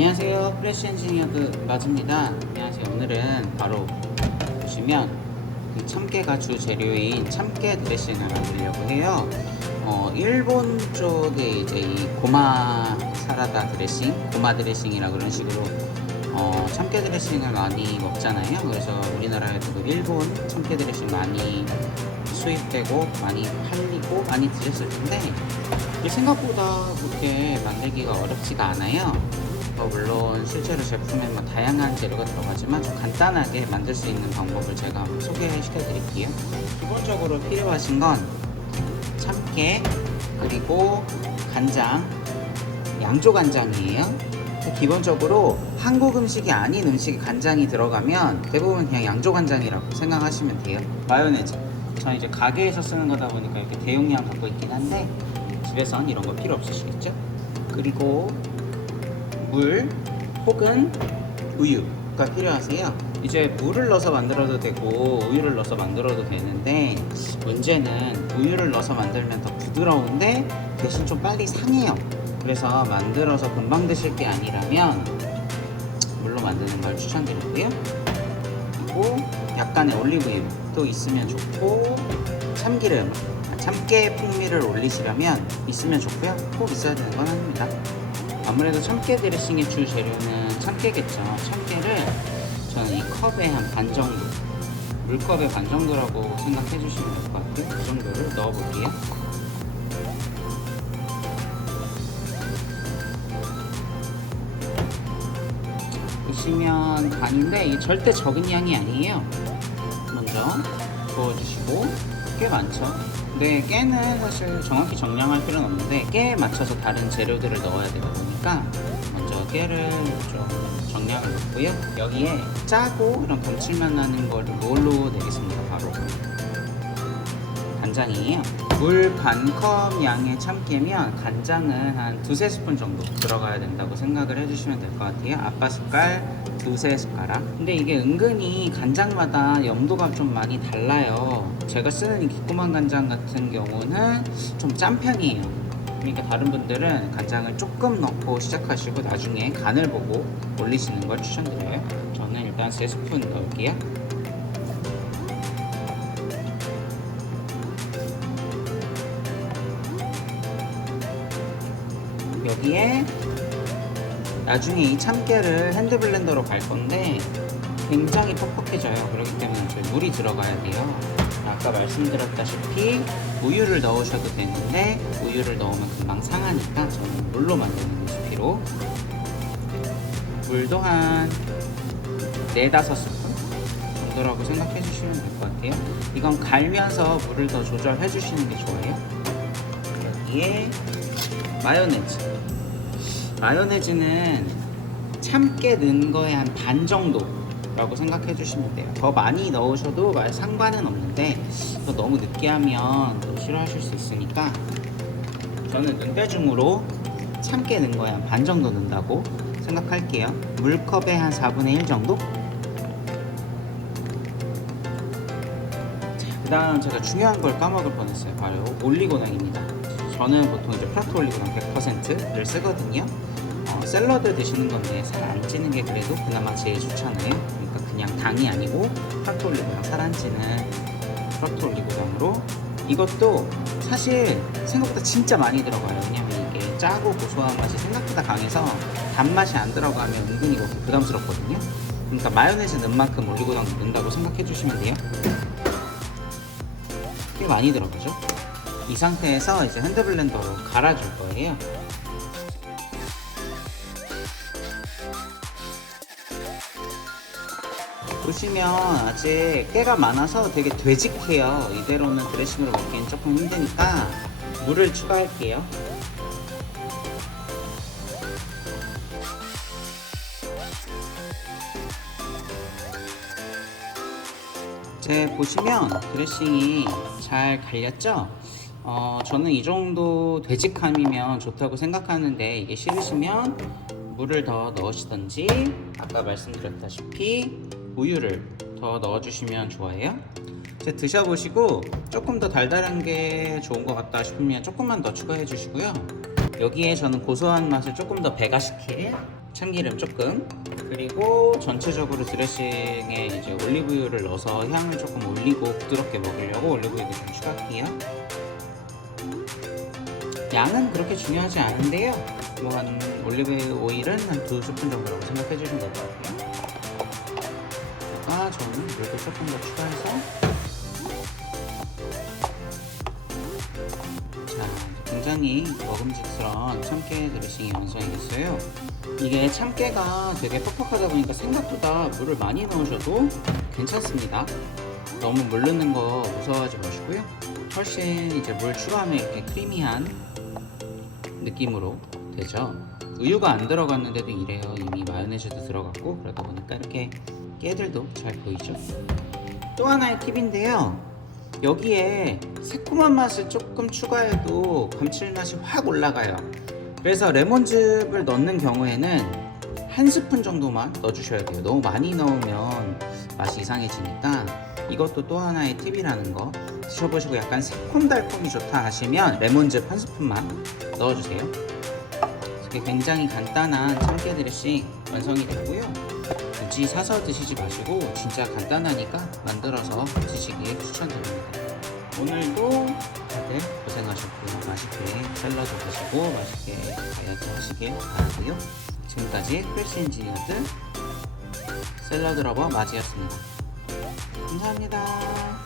안녕하세요. 프레시 엔지니어드 마즈입니다. 안녕하세요. 오늘은 바로 보시면 그 참깨가 주 재료인 참깨 드레싱을 만들려고 해요. 어, 일본 쪽에 이제 이 고마 사라다 드레싱, 고마 드레싱이라 그런 식으로 어, 참깨 드레싱을 많이 먹잖아요. 그래서 우리나라에도 그 일본 참깨 드레싱 많이 수입되고 많이 팔리고 많이 드셨을 텐데 생각보다 그렇게 만들기가 어렵지가 않아요. 어, 물론 실제로 제품에 뭐 다양한 재료가 들어가지만 좀 간단하게 만들 수 있는 방법을 제가 소개시켜 드릴게요. 기본적으로 필요하신 건 참깨 그리고 간장, 양조 간장이에요. 기본적으로 한국 음식이 아닌 음식에 간장이 들어가면 대부분 그냥 양조 간장이라고 생각하시면 돼요. 마요네즈. 저는 이제 가게에서 쓰는 거다 보니까 이렇게 대용량 갖고 있긴 한데 집에선 이런 거 필요 없으시겠죠? 그리고 물 혹은 우유가 필요하세요. 이제 물을 넣어서 만들어도 되고 우유를 넣어서 만들어도 되는데 문제는 우유를 넣어서 만들면 더 부드러운데 대신 좀 빨리 상해요. 그래서 만들어서 금방 드실 게 아니라면 물로 만드는 걸 추천드리고요. 그리고 약간의 올리브유도 있으면 좋고 참기름, 아, 참깨 풍미를 올리시려면 있으면 좋고요. 꼭 있어야 되는 건 아닙니다. 아무래도 참깨 드레싱의 주 재료는 참깨겠죠. 참깨를 저는 이 컵에 한반 정도, 물컵의 반 정도라고 생각해 주시면 될 것 같아요. 그 정도를 넣어 볼게요. 보시면 반인데 이게 절대 적은 양이 아니에요. 먼저 부어주시고 꽤 많죠. 근데 깨는 사실 정확히 정량할 필요는 없는데 깨에 맞춰서 다른 재료들을 넣어야 되다 보니까 먼저 깨를 좀 정량을 넣고요. 여기에 짜고 이런 감칠맛 나는 거를 뭘로 내겠습니다. 바로 간장이에요. 물 반 컵 양의 참깨면 간장은 한 두세 스푼 정도 들어가야 된다고 생각을 해주시면 될 것 같아요. 아빠 숟갈 두세 숟가락. 근데 이게 은근히 간장마다 염도가 좀 많이 달라요. 제가 쓰는 이 기꼬만 간장 같은 경우는 좀 짠 편이에요. 그러니까 다른 분들은 간장을 조금 넣고 시작하시고 나중에 간을 보고 올리시는 걸 추천드려요. 저는 일단 세 스푼 넣을게요. 여기에 나중에 이 참깨를 핸드블렌더로 갈 건데 굉장히 퍽퍽해져요. 그렇기 때문에 물이 들어가야 돼요. 아까 말씀드렸다시피 우유를 넣으셔도 되는데 우유를 넣으면 금방 상하니까 저는 물로 만드는 레시피로 물도 한 4, 5스푼 정도라고 생각해 주시면 될 것 같아요. 이건 갈면서 물을 더 조절해 주시는 게 좋아요. 여기에 마요네즈. 마요네즈는 참깨 넣은 거에 한 반 정도 라고 생각해 주시면 돼요. 더 많이 넣으셔도 말 상관은 없는데 또 너무 느끼하면 또 싫어하실 수 있으니까 저는 눈대중으로 참깨 넣은 거에 한 반 정도 넣는다고 생각할게요. 물컵에 한 4분의 1 정도? 그 다음 제가 중요한 걸 까먹을 뻔했어요. 바로 올리고당입니다. 저는 보통 이제 플라트 올리고당 100%를 쓰거든요. 어, 샐러드 드시는 건데 살 안 찌는 게 그래도 그나마 제일 좋잖아요. 그냥 당이 아니고 플라트 올리고당 찌는 플라트 올리고당으로 이것도 사실 생각보다 진짜 많이 들어가요. 왜냐면 이게 짜고 고소한 맛이 생각보다 강해서 단맛이 안 들어가면 은근히 먹기 부담스럽거든요. 그러니까 마요네즈 넣은 만큼 올리고당 넣는다고 생각해 주시면 돼요. 꽤 많이 들어가죠. 이 상태에서 이제 핸드블렌더로 갈아줄 거예요. 보시면 아직 깨가 많아서 되게 되직해요. 이대로는 드레싱으로 먹기엔 조금 힘드니까 물을 추가할게요. 이제 보시면 드레싱이 잘 갈렸죠? 어, 저는 이 정도 되직함이면 좋다고 생각하는데 이게 싫으시면 물을 더 넣으시던지 아까 말씀드렸다시피 우유를 더 넣어주시면 좋아요. 이제 드셔보시고 조금 더 달달한 게 좋은 것 같다 싶으면 조금만 더 추가해 주시고요. 여기에 저는 고소한 맛을 조금 더 배가시킬 참기름 조금 그리고 전체적으로 드레싱에 이제 올리브유를 넣어서 향을 조금 올리고 부드럽게 먹으려고 올리브유를 좀 추가할게요. 양은 그렇게 중요하지 않은데요. 뭐 한 올리브 오일은 한 두 스푼 정도라고 생각해 주시면 될 것 같아요. 아, 저는 물도 조금 더 추가해서 자, 굉장히 먹음직스러운 참깨 드레싱이 완성이 됐어요. 이게 참깨가 되게 퍽퍽하다 보니까 생각보다 물을 많이 넣으셔도 괜찮습니다. 너무 물 넣는 거 무서워하지 마시고요. 훨씬 이제 물 추가하면 이렇게 크리미한 느낌으로 되죠. 우유가 안 들어갔는데도 이래요. 이미 마요네즈도 들어갔고 그러다 보니까 이렇게 깨들도 잘 보이죠. 또 하나의 팁인데요. 여기에 새콤한 맛을 조금 추가해도 감칠맛이 확 올라가요. 그래서 레몬즙을 넣는 경우에는 한 스푼 정도만 넣어주셔야 돼요. 너무 많이 넣으면 맛이 이상해지니까 이것도 또 하나의 팁이라는 거 드셔보시고 약간 새콤달콤이 좋다 하시면 레몬즙 한 스푼만 넣어주세요. 이게 굉장히 간단한 참깨 드레싱 완성이 됐고요. 굳이 사서 드시지 마시고 진짜 간단하니까 만들어서 드시길 추천드립니다. 오늘도 다들 고생하셨고요. 맛있게 샐러드 드시고 맛있게 다이어트 하시길 바라고요. 지금까지 크리스 엔지니어드 샐러드 러버 마지였습니다. 감사합니다.